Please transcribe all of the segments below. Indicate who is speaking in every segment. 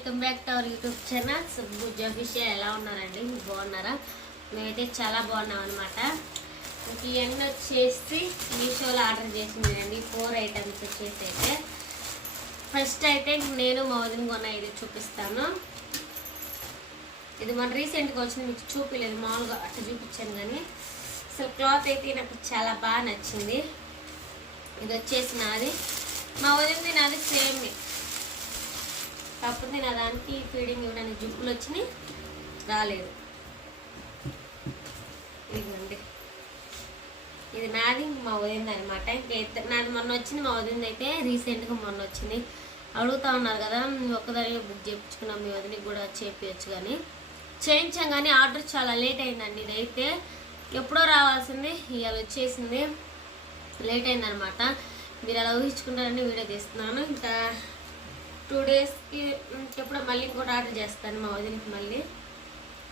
Speaker 1: Welcome back to our YouTube channel. Subbu's official ఎలా ఉన్నారండి? మీరు బాగున్నారా? మేమైతే చాలా బాగున్నాం అనమాట ఇంక ఇవన్నీ వచ్చేసి మీషోలో ఆర్డర్ చేసిందండి. ఫోర్ ఐటమ్స్ వచ్చేసి అయితే. ఫస్ట్ అయితే నేను మా వదిన కొన్న ఇది చూపిస్తాను. ఇది మన రీసెంట్గా వచ్చింది మీకు చూపించలేదు మామూలుగా అట్లా చూపించాను కానీ అసలు క్లాత్ అయితే నాకు చాలా బాగా నచ్చింది. ఇది వచ్చేసి నాది. మా వదిలింది నాది సేమ్. కాకపోతే నేను దానికి ఫీడింగ్ ఇవ్వడానికి జుబ్బులు వచ్చినాయి రాలేదు. ఇదిగోండి. ఇది నాది మా వదింది అనమాట ఇంకైతే నాది మొన్న వచ్చింది మా వదింది అయితే రీసెంట్గా మొన్న వచ్చింది. అడుగుతా ఉన్నారు కదా ఒక్కదానిలో బుక్ చేయించుకున్నాం మీ వదిని కూడా చేపించచ్చు కానీ. చేయించాం కానీ ఆర్డర్ చాలా లేట్ అయిందండి ఇదైతే. ఎప్పుడో రావాల్సింది ఇవాళ వచ్చేసింది. లేట్ అయిందనమాట మీరు అలా ఊహించుకుంటారని వీడియో తీస్తున్నాను. ఇంకా టూ డేస్కి ఎప్పుడో మళ్ళీ ఇంకోటి ఆర్డర్ చేస్తాను మా వదినకి మళ్ళీ.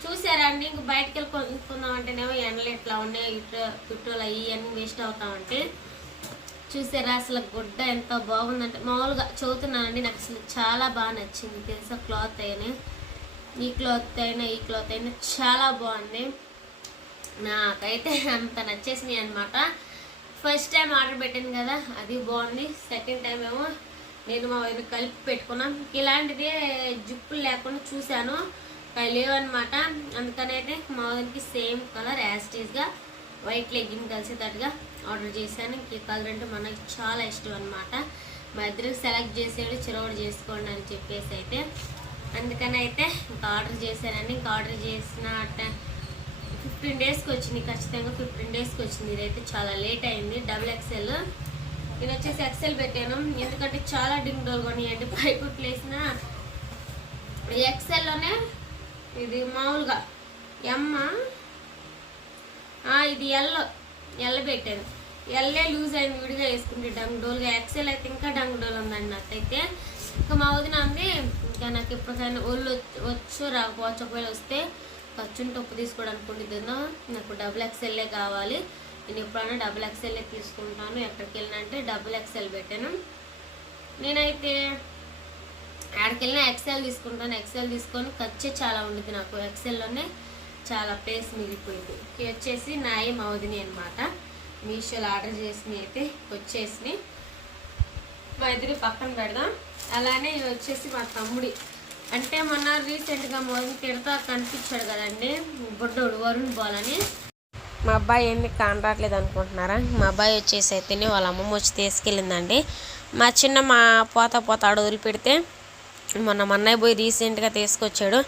Speaker 1: చూసారా అండి ఇంక బయటకు వెళ్ళి కొనుక్కుందాం అంటేనేమో ఎండలు ఇట్లా ఉన్నాయి ఇటు పెట్రోల్ అయ్యి అన్నీ వేస్ట్ అవుతామంటే చూసారా అసలు గుడ్డ ఎంత బాగుందంటే మామూలుగా చదువుతున్నానండి నాకు అసలు చాలా బాగా నచ్చింది తెలుసా క్లాత్ అయినా. ఈ క్లాత్ అయినా ఈ క్లాత్ అయినా చాలా బాగుంది. నాకైతే అంత నచ్చేసినాయి అనమాట ఫస్ట్ టైం ఆర్డర్ పెట్టాను కదా అది బాగుంది. సెకండ్ టైం ఏమో నేను మా వైపు కలిపి పెట్టుకున్నాం. ఇలాంటిది జిప్పులు లేకుండా చూశాను. అవి లేవన్నమాట. అందుకని అయితే మా వారికి సేమ్ కలర్ యాస్టీస్గా వైట్ లెగ్గింగ్ కలిసేటట్టుగా ఆర్డర్ చేశాను. ఈ కలర్ అంటే మనకి చాలా ఇష్టం అనమాట మా ఇద్దరికి సెలెక్ట్ చేసేది చిరవడు చేసుకోండి అని చెప్పేసి అయితే. అందుకని అయితే ఇంకా ఆర్డర్ చేశానండి. ఇంకా ఆర్డర్ చేసిన ఫిఫ్టీన్ డేస్కి వచ్చింది. ఖచ్చితంగా ఫిఫ్టీన్ డేస్కి వచ్చింది. ఇదైతే చాలా లేట్ అయింది. Double XL. నేను వచ్చేసి ఎక్సెల్ పెట్టాను. ఎందుకంటే చాలా డింగ్ డోల్ కొనియండి. పైపు కుట్లు వేసిన ఎక్సెల్లోనే ఇది మామూలుగా ఎమ్మ ఇది ఎల్లో ఎల్ల పెట్టాను. ఎల్లే లూజ్ అయింది విడిగా వేసుకుంటే డంగ్ డోల్గా ఎక్సెల్ అయితే ఇంకా డంగ్ డోల్ ఉందండి నాకైతే. ఇంకా మా వదిన ఉంది ఇంకా నాకు ఎప్పటికైనా ఒళ్ళు వచ్చి- వచ్చు రాకపోవచ్చు ఒకవేళ వస్తే ఖర్చుని తప్పు తీసుకోవడానికి ఉండిద్దో నాకు డబుల్ ఎక్సెల్లే కావాలి. నేను ఎప్పుడైనా డబుల్ ఎక్సెల్ తీసుకుంటాను. ఎక్కడికి వెళ్ళినంటే డబుల్ ఎక్స్ఎల్ పెట్టాను. నేనైతే ఆడికి వెళ్ళినా ఎక్సెల్ తీసుకుంటాను. ఎక్సెల్ తీసుకొని ఖర్చే చాలా ఉండేది నాకు. ఎక్సెల్లోనే చాలా ప్లేస్ మిగిలిపోయింది. ఇవి వచ్చేసి నాయి మౌదిని అనమాట మీషోలో ఆర్డర్ చేసినవి అయితే వచ్చేసినాయి. మా ఇద్దరి పక్కన పెడదాం. అలానే ఇవి వచ్చేసి మా తమ్ముడి. అంటే మొన్న రీసెంట్గా మోదీ తిడతా కనిపించాడు కదండి. బుడ్డోడు వరుణ్ బాలని మా అబ్బాయి ఏంది కానరాట్లేదు అనుకుంటున్నారా? మా అబ్బాయి వచ్చేసి అయితేనే వాళ్ళ అమ్మమ్మ వచ్చి తీసుకెళ్ళిందండి. మా చిన్న మా పోత పోత ఆడ వదిలిపెడితే మొన్న మా అన్నయ్య పోయి రీసెంట్గా తీసుకొచ్చాడు.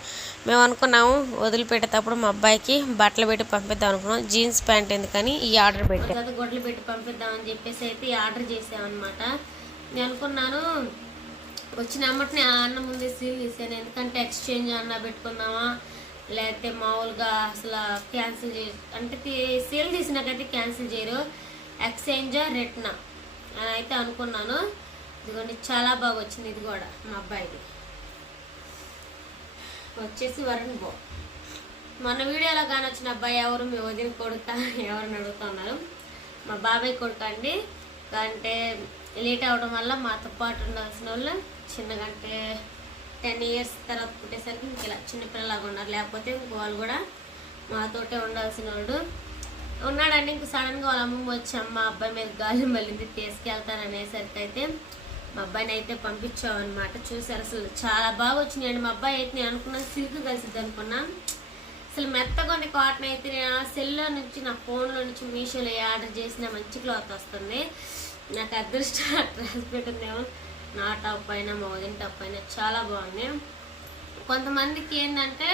Speaker 1: మేము అనుకున్నాము వదిలిపెట్టేటప్పుడు మా అబ్బాయికి బట్టలు పెట్టి పంపిద్దాం అనుకున్నాం. జీన్స్ ప్యాంట్ ఎందుకని ఈ ఆర్డర్ పెట్టాం. గొడ్లు పెట్టి పంపిద్దామని చెప్పేసి అయితే ఈ ఆర్డర్ చేసామన్నమాట. నేను అనుకున్నాను వచ్చిన అమ్మటిని ఆ అన్న ముందే సీల్ తీసాను ఎందుకంటే ఎక్స్చేంజ్ అన్న పెట్టుకుందామా? లేకపోతే మామూలుగా అసలు క్యాన్సిల్ చే అంటే తీ- సీల్ తీసినాకైతే క్యాన్సిల్ చేయరు. ఎక్స్చేంజ్ రిటర్న్ అని అయితే అనుకున్నాను. ఇదిగోండి చాలా బాగా వచ్చింది ఇది కూడా మా అబ్బాయిది. వచ్చేసి వరుణ్ బో. మొన్న వీడియోలో కానీ వచ్చిన అబ్బాయి ఎవరు? మీ వదిన కొడుక ఎవరిని అడుగుతున్నారు మా బాబాయ్ కొడుకు అండి. అంటే లేట్ అవడం వల్ల మాతో పాటు ఉండాల్సిన వాళ్ళు చిన్నగా అంటే టెన్ ఇయర్స్ తర్వాత పుట్టేసరికి ఇంక ఇలా చిన్నపిల్లలాగా ఉన్నారు. లేకపోతే ఇంక వాళ్ళు కూడా మాతోటే ఉండాల్సిన వాడు ఉన్నాడండి ఇంక సడన్గా వాళ్ళ అమ్మమ్మ వచ్చి అమ్మ అబ్బాయి మీద గాలి మళ్ళీ తీసుకెళ్తాను అనేసరికి అయితే మా అబ్బాయిని అయితే పంపించామన్నమాట. చూసారు అసలు చాలా బాగా వచ్చినాయండి. మా అబ్బాయి అయితే నేను అనుకున్నాను సిల్క్ కలిసిద్ది అనుకున్నా. అసలు మెత్తగా ఉంది కాటన్ అయితే నేను ఆ సెల్లో నుంచి నా ఫోన్లో నుంచి మీషోలో ఏ ఆర్డర్ చేసిన మంచి క్లాత్ వస్తుంది. నాకు అదృష్టం ఉంది ఏమో నా టాప్ అయినా మా వదిన టాప్ అయినా చాలా బాగుంది. కొంతమందికి ఏంటంటే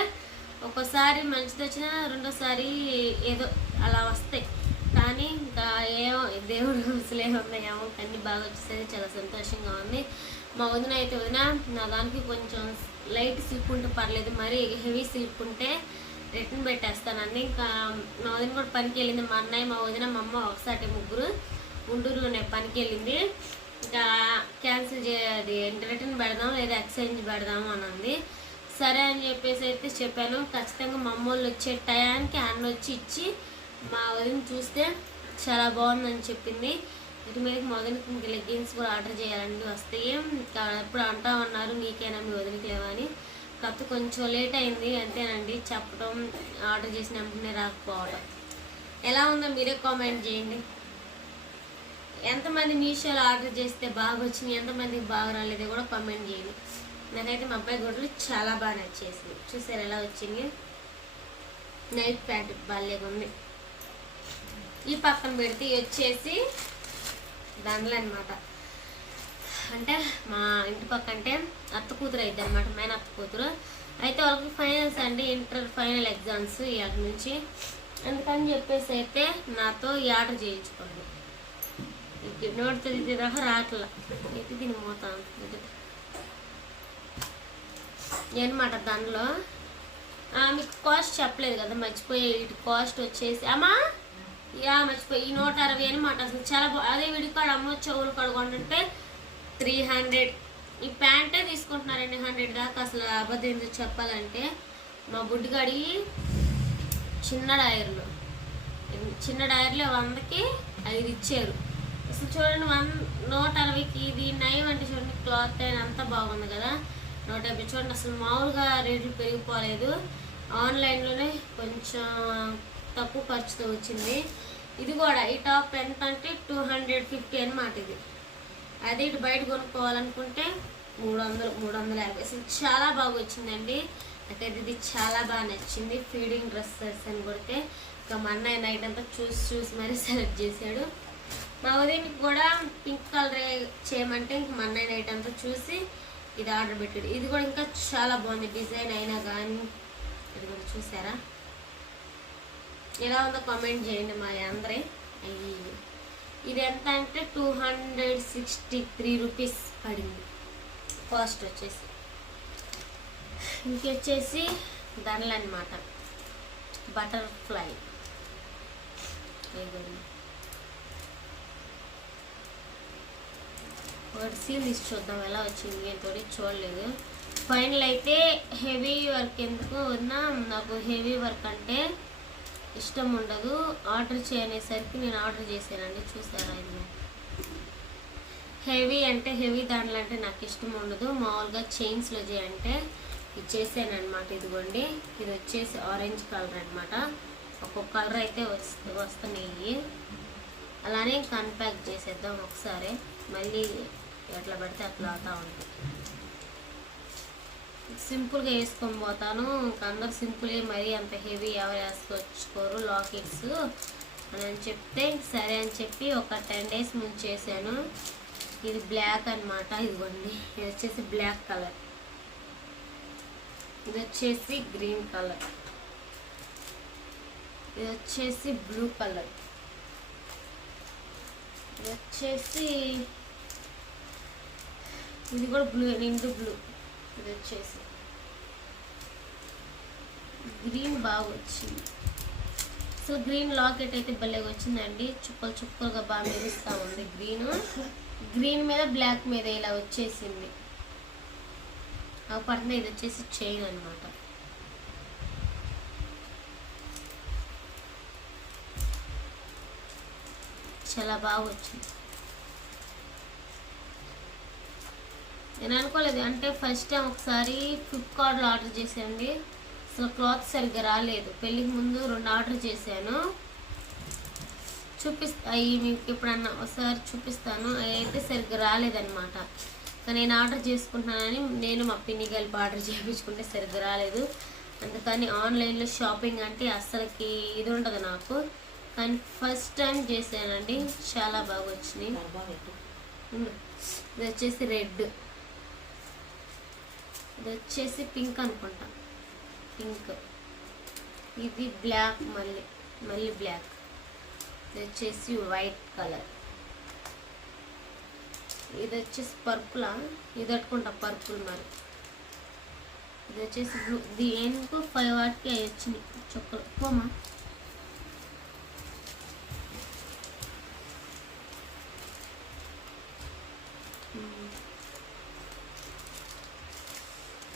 Speaker 1: ఒక్కోసారి మంచిది వచ్చినా రెండోసారి ఏదో అలా వస్తాయి. కానీ ఇంకా ఏమో దేవుడు అసలు ఉన్నాయేమో అన్నీ బాగా వచ్చేసరికి చాలా సంతోషంగా ఉంది. మా వదిన అయితే వదిన నా దానికి కొంచెం లైట్ సిల్క్ ఉంటే పర్లేదు. మరి హెవీ సిల్క్ ఉంటే రిటర్న్ పెట్టేస్తానండి. ఇంకా మా వదిన కూడా పనికి వెళ్ళింది. మా అన్నయ్య మా వదిన మా అమ్మ ఒకసారి ముగ్గురు గుంటూరులోనే పనికి వెళ్ళింది. క్యాన్సిల్ చేయాలి. రిటర్న్ పెడదాం లేదా ఎక్స్చేంజ్ పెడదాం అని ఉంది సరే అని చెప్పేసి అయితే చెప్పాను. ఖచ్చితంగా మా అమ్మోళ్ళు వచ్చే టయానికి అన్న వచ్చి ఇచ్చి మా వదిన చూస్తే చాలా బాగుందని చెప్పింది. ఇటు మీదకి మా వదినకి ఇంక లెగ్గిన్స్ కూడా ఆర్డర్ చేయాలండి వస్తాయి ఎప్పుడు అంటా ఉన్నారు నీకైనా మీ వదినకి లేవా అని. కాకపోతే కొంచెం లేట్ అయింది అంతేనండి. చెప్పడం ఆర్డర్ చేసిన వెంటనే రాకపోవడం ఎలా ఉందో మీరే కామెంట్ చేయండి. ఎంతమంది మీషోలో ఆర్డర్ చేస్తే బాగా వచ్చినాయి ఎంతమందికి బాగా రాలేదో కూడా కామెంట్ చేయండి. నాకైతే మా అబ్బాయి గుడ్లు చాలా బాగా నచ్చేసింది. చూసారు ఎలా వచ్చింది? నైట్ ప్యాంట్ బాగాలేగా ఉంది. ఈ పక్కన పెడితే వచ్చేసి దండలు అనమాట అంటే మా ఇంటి పక్క అంటే అత్త కూతురు అయితే అనమాట మేన అత్త కూతురు. అయితే వాళ్ళకి ఫైనల్స్ అండి ఇంటర్ ఫైనల్ ఎగ్జామ్స్ ఈ నుంచి. అందుకని చెప్పేసి అయితే నాతో ఈ ఆర్డర్ చేయించుకోండి. నోటితో ఇది దాకా రావట్లా ఎత్తి దీని మూత అనమాట దానిలో మీకు కాస్ట్ చెప్పలేదు కదా మర్చిపోయి ఇటు కాస్ట్ వచ్చేసి అమ్మా యా మర్చిపోయి ఈ నూట అరవై అనమాట అసలు చాలా బా అదే విడికాడు అమ్మ చెవులు కాడ త్రీ హండ్రెడ్ ఈ ప్యాంటే తీసుకుంటున్నారండి హండ్రెడ్ దాకా అసలు అబద్ధం ఎందుకు చెప్పాలంటే మా బుడ్డిగాడి చిన్న డైర్లు చిన్న డైర్లో వందకి ఐదు ఇచ్చారు అసలు చూడండి వన్ నూట అరవైకి ఇది నయం అంటే చూడండి క్లాత్ అయిన అంతా బాగుంది కదా. నూట యాభై చూడండి అసలు మామూలుగా రేట్లు పెరిగిపోలేదు. ఆన్లైన్లోనే కొంచెం తక్కువ ఖర్చుతో వచ్చింది. ఇది కూడా ఈ టాప్ ఎంత అంటే టూ హండ్రెడ్ ఫిఫ్టీ అనమాట ఇది. అదే ఇటు బయట కొనుక్కోవాలనుకుంటే మూడు వందలు మూడు వందల యాభై. అసలు చాలా బాగా వచ్చిందండి. నాకైతే ఇది చాలా బాగా నచ్చింది. ఫీడింగ్ డ్రెస్సెస్ అని కొడితే ఇంకా మా అన్నయ్య నైట్ అంతా చూసి చూసి మరీ సెలెక్ట్ చేశాడు. మా ఉదయానికి కూడా పింక్ కలర్ చేయమంటే ఇంక మా అన్నయ్య నైట్ అంతా చూసి ఇది ఆర్డర్ పెట్టాడు. ఇది కూడా ఇంకా చాలా బాగుంది డిజైన్ అయినా కానీ ఇది కూడా చూసారా? ఎలా ఉందో కామెంట్ చేయండి మా అందరే. అయ్యి ఇది ఎంత అంటే two hundred sixty three rupees పడింది. కాస్ట్ వచ్చేసి. ఇంకొచ్చేసి ధరలు అనమాట బటర్ఫ్లై ఇదిగోండి. ఒకటి సీల్ తీసి చూద్దాం ఎలా వచ్చింది ఏంటో చూడలేదు. ఫైనల్ అయితే హెవీ వర్క్ ఎందుకు ఉన్నా నాకు హెవీ వర్క్ అంటే ఇష్టం ఉండదు. ఆర్డర్ చేయనేసరికి నేను ఆర్డర్ చేశానండి. చూసారా ఇది? హెవీ అంటే హెవీ దాంట్లో అంటే నాకు ఇష్టం ఉండదు. మామూలుగా చైన్స్లో చేయంటే ఇది చేశాను అనమాట ఇదిగోండి. ఇది వచ్చేసి ఆరెంజ్ కలర్ అనమాట ఒక్కొక్క కలర్ అయితే వస్తు వస్తున్నాయి. అలానే ఇంకా అన్ప్యాక్ చేసేద్దాం ఒకసారి. మళ్ళీ ఎట్లా పడితే అట్లా అవుతా ఉంటుంది. సింపుల్గా వేసుకొని పోతాను. ఇంకా అందరు సింపుల్గా మరీ అంత హెవీ ఎవరు వేసుకొచ్చుకోరు లాకెట్స్ అని చెప్తే సరే అని చెప్పి ఒక టెన్ డేస్ ముందు చేశాను. ఇది బ్లాక్ అన్నమాట ఇదిగోండి. ఇది వచ్చేసి బ్లాక్ కలర్. ఇది వచ్చేసి గ్రీన్ కలర్. ఇది వచ్చేసి బ్లూ కలర్. ఇది వచ్చేసి ఇది కూడా బ్లూ నిండు బ్లూ ఇది వచ్చేసి. గ్రీన్ బాగా వచ్చింది. అసలు గ్రీన్ లాకెట్ అయితే భలేగా వచ్చిందండి. చుక్కలు చుక్కలుగా బాగా మెరుస్తూ ఉంది గ్రీన్ గ్రీన్ మీద బ్లాక్ మీద ఇలా వచ్చేసింది. ఆ పడుతుంది ఇది వచ్చేసి చైన్ అన్నమాట. చాలా బాగా వచ్చింది. నేను అనుకోలేదు. అంటే ఫస్ట్ టైం ఒకసారి ఫ్లిప్కార్ట్లో ఆర్డర్ చేశానండి. అసలు క్లాత్ సరిగ్గా రాలేదు. పెళ్ళికి ముందు రెండు ఆర్డర్ చేశాను. చూపిస్తా అవి మీకు ఎప్పుడన్నా ఒకసారి చూపిస్తాను. అవి అయితే సరిగ్గా రాలేదన్నమాట. నేను ఆర్డర్ చేసుకుంటున్నానని నేను మా పిన్ని కలిపి ఆర్డర్ చేయించుకుంటే సరిగ్గా రాలేదు. అందుకని ఆన్లైన్లో షాపింగ్ అంటే అస్సలకి ఇది ఉండదు నాకు. కానీ ఫస్ట్ టైం చేశానండి. చాలా బాగా వచ్చినాయి. ఇది వచ్చేసి రెడ్. ఇది వచ్చేసి పింక్ అనుకుంటా. పింక్. ఇది బ్లాక్ మళ్ళీ మళ్ళీ బ్లాక్. ఇది వచ్చేసి వైట్ కలర్. ఇది వచ్చేసి పర్పులా? ఇది అట్టుకుంటా పర్పుల్ మరి. ఇది వచ్చేసి బ్లూ. దేనికో ఫైవ్ వాటికి అవి వచ్చినాయి. చుక్కలు పోమా ఉమ్.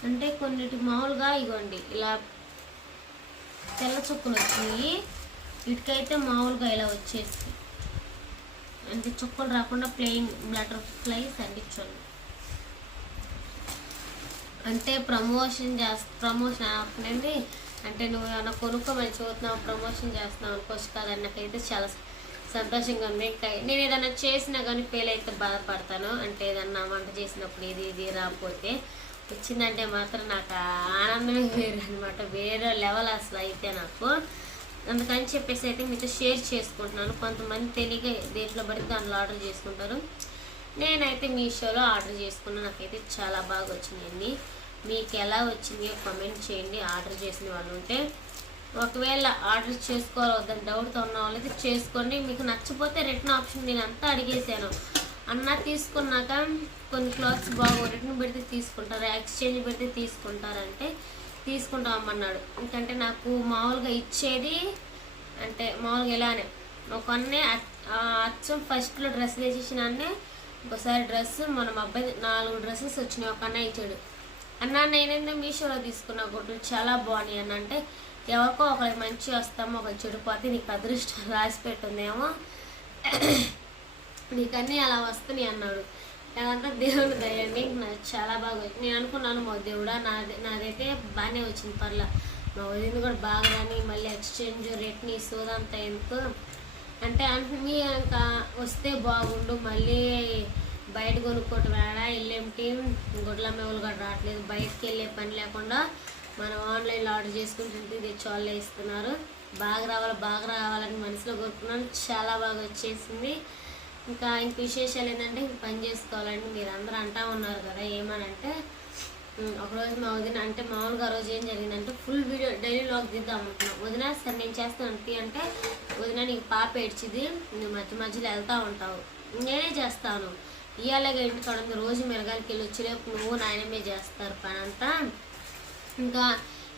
Speaker 1: అంటే కొన్నిటి మామూలుగా ఇగోండి. ఇలా తెల్ల చుక్కలు వచ్చినాయి. వీటికైతే మామూలుగా ఇలా వచ్చేసి అంటే చుక్కలు రాకుండా ప్లేయింగ్ బటర్ ఫ్లైస్ అందించండి అంటే ప్రమోషన్ చేస్త ప్రమోషన్ ఆపనండి. అంటే నువ్వు ఏమైనా కొనుక్కోమని చూస్తున్నావు ప్రమోషన్ చేస్తున్నావు అనుకోవచ్చు కదండి నాకైతే చాలా సంతోషంగా ఉంది. ఇంకా నేను ఏదైనా చేసినా కానీ ఫెయిల్ అయితే బాధపడతాను. అంటే ఏదన్నా వంట చేసినప్పుడు ఇది ఇది రాకపోతే వచ్చిందంటే మాత్రం నాకు ఆనందమే వేరు అనమాట వేరే లెవెల్ అసలు అయితే నాకు. అందుకని చెప్పేసి అయితే మీతో షేర్ చేసుకుంటున్నాను. కొంతమంది తెలియక దేంట్లో పడితే దాంట్లో ఆర్డర్ చేసుకుంటారు. నేనైతే మీషోలో ఆర్డర్ చేసుకున్నా. నాకైతే చాలా బాగా వచ్చినాయండి మీకు ఎలా వచ్చిందో కామెంట్ చేయండి. ఆర్డర్ చేసిన వాళ్ళు ఉంటే ఒకవేళ ఆర్డర్ చేసుకోవాలి వద్దని డౌట్తో ఉన్న వాళ్ళైతే చేసుకోండి. మీకు నచ్చపోతే రిటర్న్ ఆప్షన్ నేను అంతా అడిగేసాను అన్న తీసుకున్నాక కొన్ని క్లాత్స్ బాగా రిటర్న్ పెడితే తీసుకుంటారు ఎక్స్చేంజ్ పెడితే తీసుకుంటారంటే తీసుకుంటామన్నాడు ఎందుకంటే నాకు మామూలుగా ఇచ్చేది అంటే మామూలుగా ఇలానే. ఒక అన్నే అచ్చం ఫస్ట్లో డ్రెస్ వేసేసినాన్నే ఒకసారి డ్రెస్ మన అబ్బాయి నాలుగు డ్రెస్సెస్ వచ్చినాయి ఒక అన్న ఇచ్చాడు. అన్న నేనేందో మీషోలో తీసుకున్న గుడ్లు? చాలా బాగున్నాయి అన్న అంటే ఎవరికో ఒకరికి మంచి వస్తామో ఒక చెడిపోతే నీకు అదృష్టం రాసి పెట్టుందేమో. నీకన్నీ అలా వస్తున్నాయి అన్నాడు. అదంతా దేవుని దయండి నాకు చాలా బాగా వచ్చింది నేను అనుకున్నాను మా దేవుడా నాది నాదైతే బాగానే వచ్చింది పర్ల. మా వదిన కూడా బాగా రాని మళ్ళీ ఎక్స్చేంజ్ రేట్ని సోదంతా ఎందుకు? అంటే అంటే మీ ఇంకా వస్తే బాగుండు మళ్ళీ బయట కొనుక్కోవటం వేడ వెళ్ళేమిటి గుడ్ల మెవలు కూడా రావట్లేదు. బయటకు వెళ్ళే పని లేకుండా మనం ఆన్లైన్లో ఆర్డర్ చేసుకుంటుంటే తెచ్చి వాళ్ళే ఇస్తున్నారు. బాగా రావాలి బాగా రావాలని మనసులో కోరుకున్నాను. చాలా బాగా వచ్చేసింది. ఇంకా ఇంక విశేషాలు ఏంటంటే ఇంక పని చేసుకోవాలని మీరు అందరూ అంటా ఉన్నారు కదా ఏమనంటే ఒకరోజు మా వదిన అంటే మామూలుగా ఆ రోజు ఏం జరిగిందంటే ఫుల్ వీడియో డైలీ లాగ్ దిద్దాం అనుకున్నాం. వదిన సరే నేను చేస్తాను తీ అంటే వదిన నీకు పాప ఏడ్చిది నువ్వు మధ్య మధ్యలో వెళ్తా ఉంటావు. నేనే చేస్తాను. ఇవాళగా ఇంటికాడ రోజు మెరగాలకి వెళ్ళి వచ్చేలోపు నువ్వు నాయనమే చేస్తారు పని అంతా ఇంకా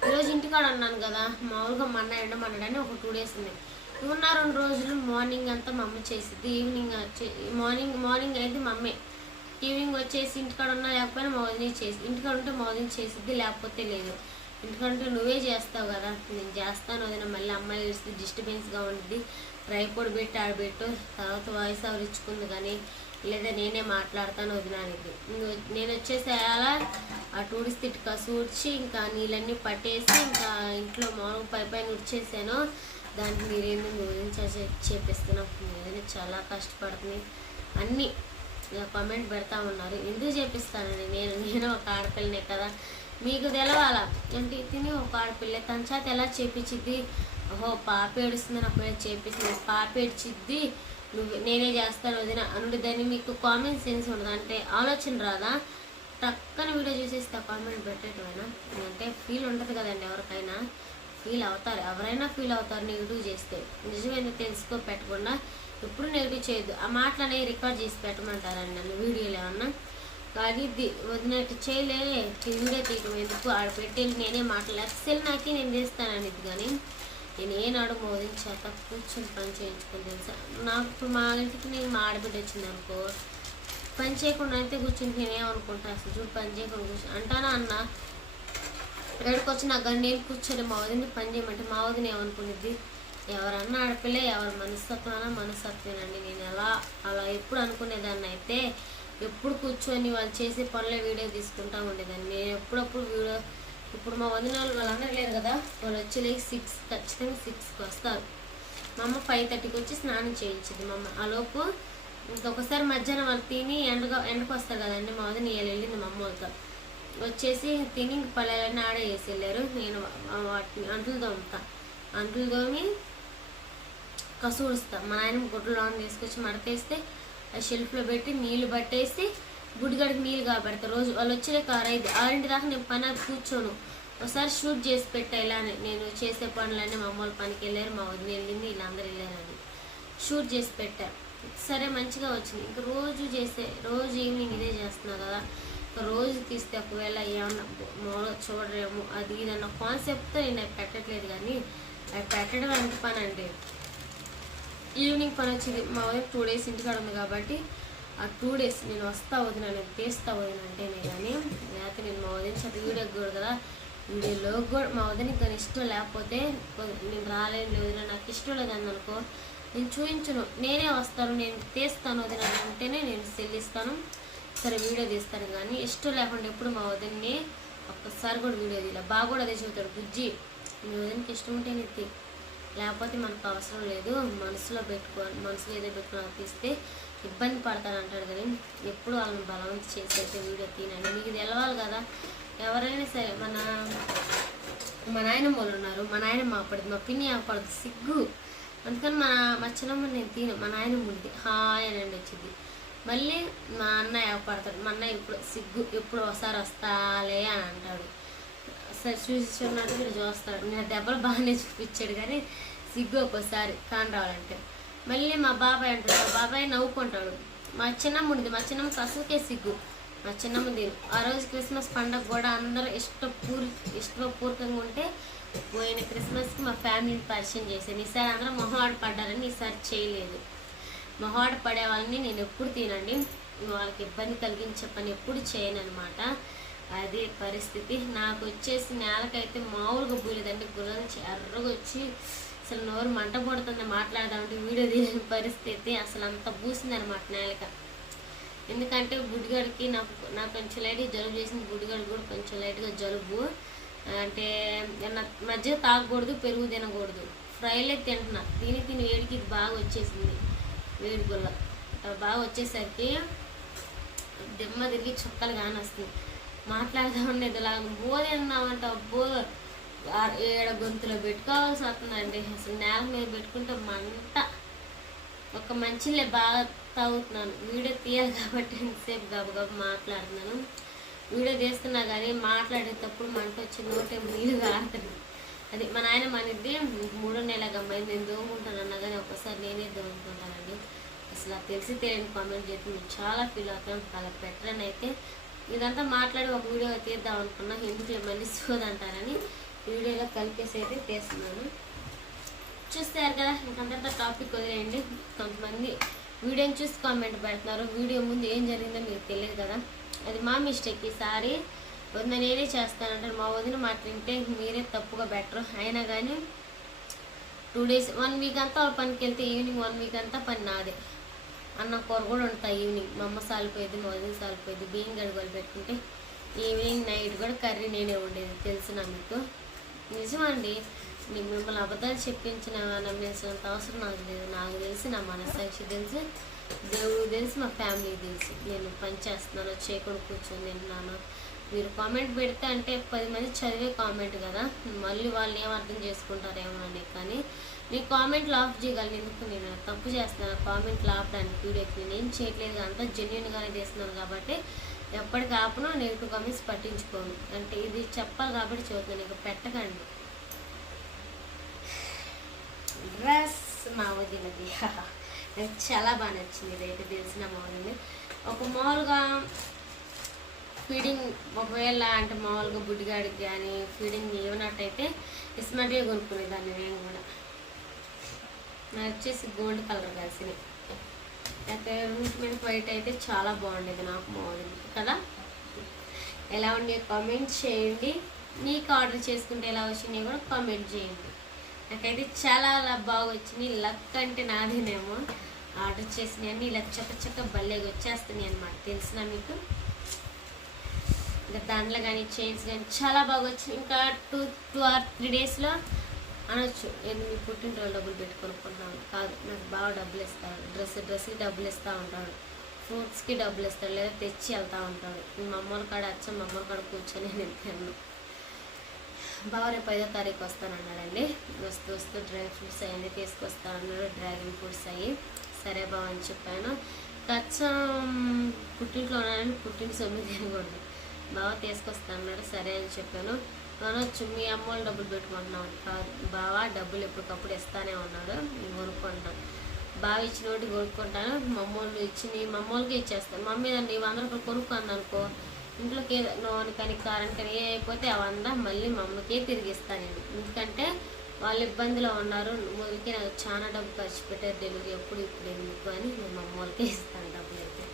Speaker 1: ఈరోజు ఇంటికాడ ఉన్నాను కదా మామూలుగా మొన్న ఎండమన్నాడని ఒక టూ డేస్ ఉంది. ఉన్న రెండు రోజులు మార్నింగ్ అంతా మా అమ్మ చేసింది. ఈవినింగ్ మార్నింగ్ మార్నింగ్ అయితే మా అమ్మే. ఈవినింగ్ వచ్చేసి ఇంటికాడ ఉన్నా లేకపోయినా మా చేసి ఇంటికాడ ఉంటే మా వదిన చేసిద్ది లేకపోతే లేదు. ఇంటికంటే నువ్వే చేస్తావు కదా నేను చేస్తాను వదిన మళ్ళీ అమ్మాయి ఇస్తే డిస్టర్బెన్స్గా ఉంటుంది ట్రైపోడ్ పెట్టి ఆడబెట్టు తర్వాత వాయిస్ అవర్ ఇచ్చుకుంది కానీ లేదా నేనే మాట్లాడతాను వదినానికి నేను వచ్చేసేయాలా ఆ టూరిస్ట్ ఇటుక సూడ్చి ఇంకా నీళ్ళన్నీ పట్టేసి ఇంకా ఇంట్లో మామూలు పై పైన ఉడిచేసాను. దానికి మీరేమి మీ గురించి చేపిస్తున్నాం. మీరేంది చాలా కష్టపడుతుంది అన్నీ ఇలా కామెంట్ పెడతా ఉన్నారు. ఎందుకు చేపిస్తానండి? నేను నేను ఒక ఆడపిల్లనే కదా. మీకు తెలవాలా? అంటే తిని ఒక ఆడపిల్ల. తన చేత ఎలా చేపించిద్ది? ఓహో పాప ఏడుస్తుందని అప్పుడే చేపిస్తుంది పాప ఏడ్చిద్ది. నువ్వు నేనే చేస్తాను వదిన అనుడిదని దాన్ని మీకు కామన్ సెన్స్ ఉండదు? అంటే ఆలోచన రాదా? టక్కన వీడియో చూసేస్తే కామెంట్ పెట్టేటమైనా అంటే ఫీల్ ఉంటుంది కదండి ఎవరికైనా. ఫీల్ అవుతారు ఎవరైనా ఫీల్ అవుతారు నెగిటివ్ చేస్తే. నిజమేందో తెలుసుకో పెట్టకుండా ఎప్పుడు నెగిటివ్ చేయొద్దు ఆ మాటలు అనేవి రికార్డ్ చేసి పెట్టమంటారండి నన్ను వీడియోలు ఏమన్నా. కానీ ది- వదినట్టు చేయలే. వీడియో తీయడం ఎందుకు? ఆడ పెట్టేది నేనే మాటలు. అసలు నాకే నేను చేస్తానని ఇది కానీ నేను ఏనాడు మోదిన చేత కూర్చొని పని చేయించుకొని తెలుసా? నాకు మా ఇంటికి నేను మా ఆడబిడ్డ వచ్చింది అనుకో పని చేయకుండా అయితే కూర్చుని నేనేమనుకుంటా? అసలు చూడు పని చేయకుండా కూర్చొని అంటానా అన్న? ఎక్కడికి వచ్చి నాకు గండి నేను కూర్చొని మా వదిన పని చేయమంటే మా వదిన ఏమనుకునేది ఎవరన్నా ఆడపిల్ల ఎవరి మనస్తత్వాన? మనస్తత్వేనండి. నేను ఎలా అలా ఎప్పుడు అనుకునేదాన్ని అయితే ఎప్పుడు కూర్చొని వాళ్ళు చేసే పనులే వీడియో తీసుకుంటా ఉండేదాన్ని. నేను ఎప్పుడప్పుడు వీడియో ఇప్పుడు మా వదిన వాళ్ళు వాళ్ళందరూ లేరు కదా? వాళ్ళు వచ్చి సిక్స్ ఖచ్చితంగా సిక్స్కి వస్తారు. మా అమ్మ ఫైవ్ థర్టీకి వచ్చి స్నానం చేయించింది. మా అమ్మ ఆలోపు ఇంకొకసారి మధ్యాహ్నం వాళ్ళు తిని ఎండగా ఎండకు వస్తారు కదండి. మా వదిన ఇవాళ వెళ్ళింది మా అమ్మ వాళ్ళతో వచ్చేసి తిని ఇంక ఆడ ఆడే వేసి వెళ్ళారు నేను వాటిని అంట్లు తోముతా. అంట్లు తోమి కసూడుస్తా మా నాయన గుడ్లు తీసుకొచ్చి మడతేస్తే ఆ షెల్ఫ్లో పెట్టి నీళ్ళు పట్టేసి గుడిగడికి నీళ్ళు కాబెడతా రోజు వాళ్ళు వచ్చే కారు ఐదు ఆరింటి దాకా నేను పని కూర్చోను. ఒకసారి షూట్ చేసి పెట్టా ఇలానే. నేను చేసే పనులన్నీ మా అమ్మ వాళ్ళ పనికి వెళ్ళారు. మా వదిన వెళ్ళింది వీళ్ళందరూ వెళ్ళారని షూట్ చేసి పెట్టా. సరే మంచిగా వచ్చింది. ఇంకా రోజు చేసే రోజు ఈవినింగ్ ఇదే చేస్తున్నావు కదా. రోజు తీస్తే ఒకవేళ ఏమన్నా మామూలుగా చూడరేమో అది ఇది అన్న కాన్సెప్ట్తో నేను పెట్టట్లేదు కానీ అవి పెట్టడం ఎంత పని అండి. ఈవినింగ్ పని వచ్చింది. మా వైపు టూ డేస్ ఇంటికాడ ఉంది కాబట్టి ఆ టూ డేస్ నేను వస్తా వదిన నేను తీస్తా వదిన అంటేనే కానీ లేకపోతే నేను మా వదిన చేత వీడియో కూడా కదా వీడియోలో కూడా మా వదినకి కానీ ఇష్టం లేకపోతే నేను రాలేను వదిన నాకు ఇష్టం లేదని అనుకో నేను చూపించను నేనే వస్తాను నేను తీస్తాను వదిన అంటేనే నేను చెల్లిస్తాను సరే వీడియో తీస్తాను కానీ ఇష్టం లేకుండా ఎప్పుడు మా వదిన్ని ఒక్కసారి కూడా వీడియో తీయాలి. బాగా కూడా అదే చెబుతాడు బుజ్జి మీ వదినకి ఇష్టం ఉంటే నెత్తి లేకపోతే మనకు అవసరం లేదు మనసులో పెట్టుకో మనసులో ఏదో పెట్టుకుని తీస్తే ఇబ్బంది పడతాను అంటాడు కానీ ఎప్పుడు వాళ్ళని బలవంత చేసి అయితే వీడియో తీనండి మీకు తెలవాలి కదా ఎవరైనా సరే మన మా నాయనమ్మ వాళ్ళు ఉన్నారు మా నాయనమ్మ అప్పటిది మా పిన్ని ఆపడదు సిగ్గు. అందుకని మా మా చిన్నమ్మ నేను తిను మా నాయనమ్మ ఉంది. హాయ్ అని వచ్చింది. మళ్ళీ మా అన్నయ్య పడతాడు మా అన్నయ్య ఇప్పుడు సిగ్గు ఎప్పుడు ఒకసారి వస్తాలే అని అంటాడు. సరే చూసి చూడనట్టు మీరు చూస్తాడు. నేను దెబ్బలు బాగానే చూపించాడు కానీ సిగ్గు ఒక్కోసారి కాని రావాలంటే. మళ్ళీ మా బాబాయ్ అంటాడు మా బాబాయ్ నవ్వుకుంటాడు. మా చిన్నమ్మ ఉంది మా చిన్నమ్మకి అసలుకే సిగ్గు. మా చిన్నమ్మ ఆ రోజు క్రిస్మస్ పండగ కూడా అందరూ ఇష్టపూర్ ఇష్టపూర్వకంగా ఉంటే పోయిన క్రిస్మస్కి మా ఫ్యామిలీని పరిచయం చేశాను ఈసారి అందరూ మొహవాడ పడ్డారని ఈసారి చేయలేదు. మొహాడు పడే వాళ్ళని నేను ఎప్పుడు తినండి. వాళ్ళకి ఇబ్బంది కలిగించే పని ఎప్పుడు చేయను అనమాట అదే పరిస్థితి. నాకు వచ్చేసి నేలకైతే మామూలుగా బూలేదండి. గురించి ఎర్రగా వచ్చి అసలు నోరు మంట పడుతుంది మాట్లాడదామంటే వీడియో తీయని పరిస్థితి. అసలు అంత పూసింది అనమాట నేలక. ఎందుకంటే బుడిగాడికి నాకు నాకు కొంచెం లైట్గా జలుబు చేసింది. బుడిగాడు కూడా కొంచెం లైట్గా జలుబు. అంటే మధ్య తాగకూడదు పెరుగు తినకూడదు. ఫ్రైలే తింటున్నా. తిని తిని వేడికి బాగా వచ్చేసింది. వేడి గుల్ల బాగా వచ్చేసరికి దిమ్మ తిరిగి చుక్కలు కానీ వస్తుంది మాట్లాడదామని ఇలా బోధ అన్నామంటే అబ్బో ఏడ గొంతులో పెట్టుకోవాల్సి వస్తుందండి. అసలు నేల మీద పెట్టుకుంటే మంట. ఒక మంచిలే బాగా తాగుతున్నాను వీడియో తీయాలి కాబట్టి ఎంతసేపు గబగబ మాట్లాడుతున్నాను. వీడియో తీస్తున్నా కానీ మాట్లాడేటప్పుడు మంట వచ్చి నోటే నీళ్ళు కారుతుంది అది మా నాయన మనది మూడో నెల గమ్మైంది నేను దోముకుంటాను అన్నా కానీ ఒక్కసారి నేనే దోముకుంటానండి. అసలు తెలిసి తెలియని కామెంట్ చేసి మేము చాలా ఫీల్ అవుతాను అలా పెట్టరని అయితే ఇదంతా మాట్లాడి ఒక వీడియో తీద్దాం అనుకున్నాం. ఎందుకు మళ్ళీ చూదంటారని వీడియోలో కలిపేసి అయితే తీస్తున్నాను. చూస్తారు కదా ఇంకంతా టాపిక్ వదిలేయండి. కొంతమంది వీడియోని చూసి కామెంట్ పెడుతున్నారు. వీడియో ముందు ఏం జరిగిందో మీకు తెలియదు కదా. అది మా మిస్టేక్ ఈసారి వదిన నేనే చేస్తానంటారు. మా వదిన మాట వింటే మీరే తప్పుగా బెటర్. అయినా కానీ టూ డేస్ వన్ వీక్ అంతా వాళ్ళ పనికి వెళ్తే ఈవినింగ్ వన్ వీక్ అంతా పని నాదే. అన్న కూర కూడా ఉంటాయి ఈవినింగ్. మా అమ్మ సాలిపోయేది మా వదిన సాలిపోయేది. బియ్యం గడుగులు పెట్టుకుంటే ఈవినింగ్ నైట్ కూడా కర్రీ నేనే ఉండేది తెలిసిన మీకు? నిజమండి నేను మిమ్మల్ని అబద్ధాలు చెప్పించిన నమ్మేసినంత అవసరం నాకు లేదు. నాకు తెలిసి నా మనస్సాక్షి తెలిసి. దేవుడు తెలిసి మా ఫ్యామిలీ తెలిసి. నేను పని చేస్తున్నాను చేయకుండా కూర్చొని తింటున్నాను. మీరు కామెంట్ పెడితే అంటే పది మంది చదివే కామెంట్ కదా. మళ్ళీ వాళ్ళు ఏం అర్థం చేసుకుంటారేమో అని కానీ నేను కామెంట్లు ఆఫ్ చేయగలను. ఎందుకు? నేను తప్పు చేస్తున్నాను. కామెంట్లు ఆపడానికి వీడియోకి నేను ఏం చేయట్లేదు అంతా జెన్యున్గానే చేస్తున్నాను కాబట్టి ఎప్పటికి ఆపను నెగిటివ్ కామెంట్స్ పట్టించుకోను. అంటే ఇది చెప్పాలి కాబట్టి చదువుతాను ఇక పెట్టకండి. డ్రెస్ మా వదినది. నాకు చాలా బాగా నచ్చింది. ఇదైతే తెలిసిన మా ఒక మామూలుగా ఫీడింగ్ ఒకవేళ అంటే మామూలుగా బుడ్డిగాడికి కానీ ఫీడింగ్ ఇవ్వనట్టయితే కొనుక్కునే కొనుక్కునేదాన్ని నేను కూడా. నాకు వచ్చేసి గోల్డ్ కలర్ కలిసినాయి. అయితే రూట్ మీద వైట్ అయితే చాలా బాగుండేది నాకు మామూలు కదా? ఎలా ఉండే కామెంట్ చేయండి. నీకు ఆర్డర్ చేసుకుంటే ఎలా వచ్చినాయి కూడా కామెంట్ చేయండి. నాకైతే చాలా అలా బాగా వచ్చింది. లక్ అంటే నాదేనేమో. ఆర్డర్ చేసినవన్నీ ఇలా చక్క చక్క భలేగా వచ్చేస్తున్నాయి అనమాట తెలిసిన మీకు? ఇంకా దాంట్లో కానీ చైన్స్ కానీ చాలా బాగా వచ్చింది ఇంకా టూ టూ ఆర్ త్రీ డేస్లో అనొచ్చు. నేను మీ పుట్టినరోజు డబ్బులు పెట్టుకొనుకుంటున్నాను కాదు నాకు బాగా డబ్బులు ఇస్తాడు డ్రెస్ డ్రెస్కి డబ్బులు ఇస్తూ ఉంటాడు. ఫ్రూట్స్కి డబ్బులు ఇస్తాడు లేదా తెచ్చి వెళ్తూ ఉంటాడు. మా అమ్మల కాడ వచ్చా మా అమ్మల కాడ కూర్చొని నేను తిన్నాను బాగా రేపు ఐదో తారీఖు వస్తానన్నాడండి. వస్తూ వస్తూ డ్రై ఫ్రూట్స్ అవన్నీ తీసుకొస్తా అన్నాడు డ్రాగన్ ఫ్రూట్స్ అయ్యి సరే బావ అని చెప్పాను. కచ్చం పుట్టింట్లో ఉన్నానని పుట్టింటి సొమ్మిది తినకూడదు. బావ తీసుకొస్తా అన్నాడు సరే అని చెప్పాను. అనొచ్చు మీ అమ్మోళ్ళు డబ్బులు పెట్టుకుంటున్నాం కాదు బావ డబ్బులు ఎప్పటికప్పుడు ఇస్తానే ఉన్నాడు. కొనుక్కుంటాం కొనుక్కుంటాను. బావ ఇచ్చిన ఒకటి కొనుక్కుంటాను. మా ఇచ్చి నీ మమ్మోళ్ళకి ఇచ్చేస్తాను. మమ్మీ నీ వంద రూపాయలు కొనుక్కుంది అనుకో ఇంట్లోకి ఏదో నూనె కానీ కారం కానీ ఏ అయిపోతే ఆ వంద మళ్ళీ మా అమ్మకే నేను. ఎందుకంటే వాళ్ళు ఇబ్బందిలో ఉన్నారు. మొదటికి నాకు చాలా డబ్బు ఖర్చు పెట్టారు. డెలివరీ ఎప్పుడు ఇప్పుడు ఎందుకు అని నేను మా అమ్మ వాళ్ళకే ఇస్తాను డబ్బులు అయితే.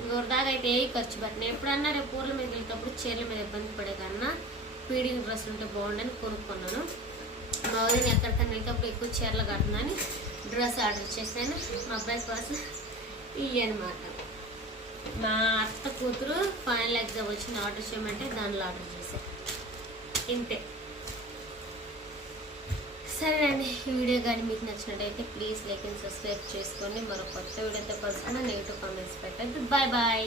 Speaker 1: ఇంకొకదాకా అయితే ఏ ఖర్చు పెట్టిన. ఎప్పుడన్నా రేపు ఊర్ల మీద వెళ్ళేటప్పుడు చీరల మీద ఇబ్బంది పడే కన్నా ఫీడింగ్ డ్రెస్సులు ఉంటే బాగుండని కొనుక్కున్నాను. మా వదిన ఎక్కడికన్నా వెళ్ళేటప్పుడు ఎక్కువ చీరలు కడుతుందని డ్రెస్ ఆర్డర్ చేశాను. మా అబ్బాయి కోసం ఇవి అనమాట మా అత్త కూతురు ఫైనల్ ఎగ్జామ్ వచ్చిన ఆర్డర్ చేయమంటే దానిలో ఆర్డర్ చేశాను ఇంతే. సరేనండి వీడియో కానీ మీకు నచ్చినట్టయితే ప్లీజ్ లైక్ అండ్ సబ్స్క్రైబ్ చేసుకోండి. మరో కొత్త వీడియోతో కలుసుకున్నా నెగిటివ్ కామెంట్స్ పెట్టండి. Bye bye.